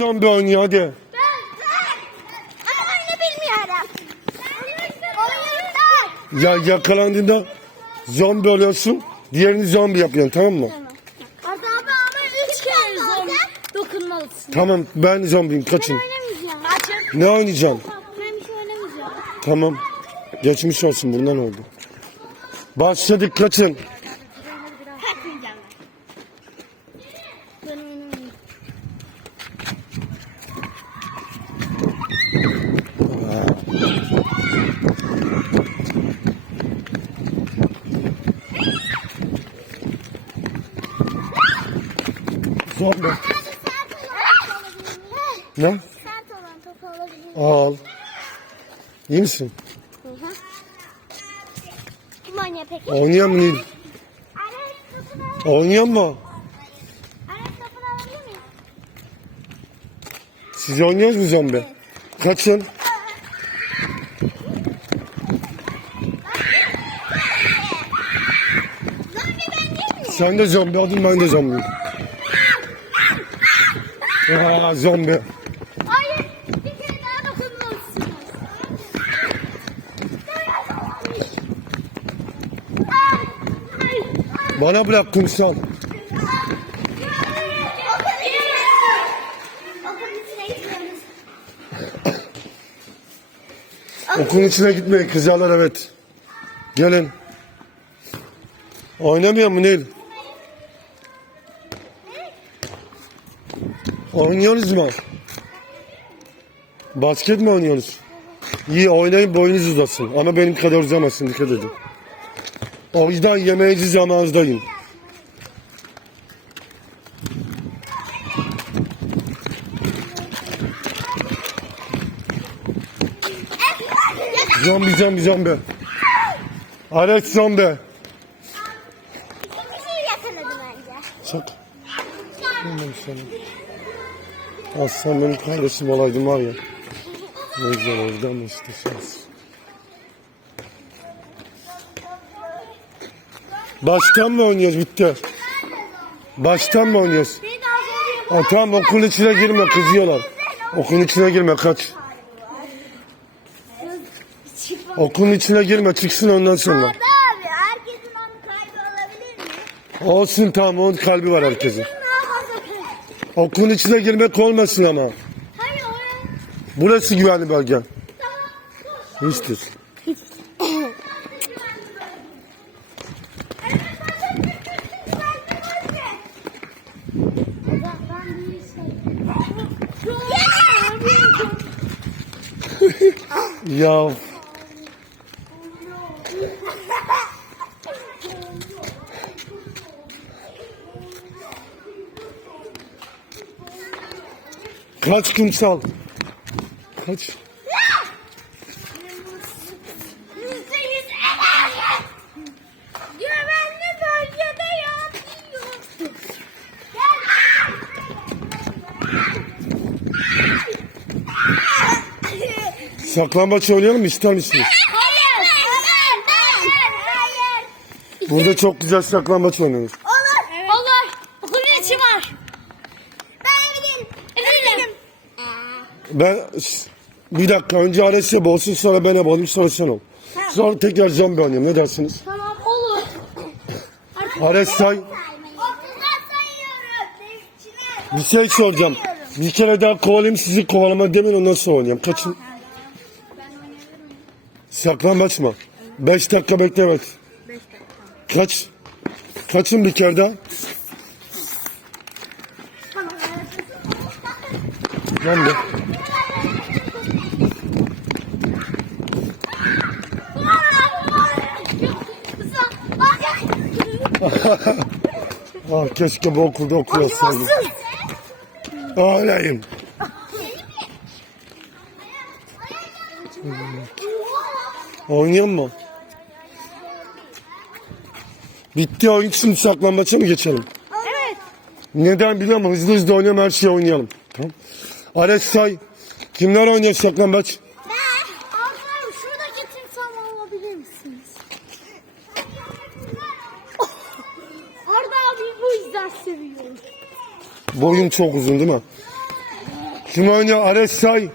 Zombi oynuyor hadi. Ben, ben. Ama oyunu bilmiyorum. Oyunda. Ya yakalandığında zombi oluyorsun. Diğerini zombi yapıyorsun tamam mı? Azabı ama üç kere zombi dokunmalısın. Tamam ben zombiyim kaçın. oynamayacağım. Açık. Ne oynayacağım? Ben bir şey oynamayacağım. Tamam. Geçmiş olsun bundan oldu. Başladık kaçın. Kaçmayacağım ben. Ben oynamayacağım. Ne? Sert olan topu alabilir miyim? Al. İyi misin? Hı hı. Kim oynuyor peki? Oynuyor mu Nil? Ares topunu al- Oynuyor mu? Ares topunu alabilir miyim? Siz oynuyoruz mu zombi? Kaçın. Sen de zombi oldun ben de zombiyim. Aa, zombi. Hayır. Bir kere daha dokunmalısın. Bana bırak kumsal. Okulun içine gitmeyin kızarlar evet. Gelin. Oynamıyor mu Nil? Oynuyoruz mu? Basket mi oynuyoruz? İyi oynayın boyunuz uzasın. Ama benim kadar uzamasın dikkat edin. O yüzden yemeğinizi zamanınızdayım. Zombi zombi zombi. Alex zombi. yakaladı bence. Çak. Bilmem sana. Aslan benim kardeşim olaydım var ya. Ne güzel oldu ama işte şans. Baştan mı oynuyoruz bitti? Baştan mı oynuyoruz? Ha, tamam okulun içine girme kızıyorlar. Okulun içine girme kaç. Okulun içine girme çıksın ondan sonra. Olsun tamam onun kalbi var herkesin. Okulun içine girmek olmasın ama. Hayır oraya. Burası güvenli bölge. Ne istiyorsun? Ya kaç kumsal? Kaç? Saklambaç oynayalım mı ister misiniz? Hayır. Hayır. Hayır. Hayır. Burada çok güzel saklambaç oynuyoruz. Olur. Olur. Okulun içi var. Ben eminim. Eminim. Ben bir dakika önce Ares yap olsun sonra ben yapalım sonra sen ol. Sonra tekrar zombi oynayalım ne dersiniz? Tamam olur. Ares say. Bir şey soracağım. Bir kere daha kovalayayım sizi kovalama demin ondan sonra oynayalım. Kaçın. Saklambaç mı? Beş dakika bekle evet. Kaç? Kaçın bir kere daha. Zombi. Ah keşke bu okulda okuyasaydım. Ağlayın. Oynayalım mı? Bitti oyun şimdi saklambaça mı geçelim? Evet. Neden biliyor musun? Hızlı hızlı oynayalım her şeyi oynayalım. Tamam. Alex say. Kimler oynuyor saklambaç? Ben. Ablam şuradaki timsahı alabilir misiniz? Arda abi bu yüzden seviyorum. Boyun çok uzun değil mi? Kim oynuyor? Ares say.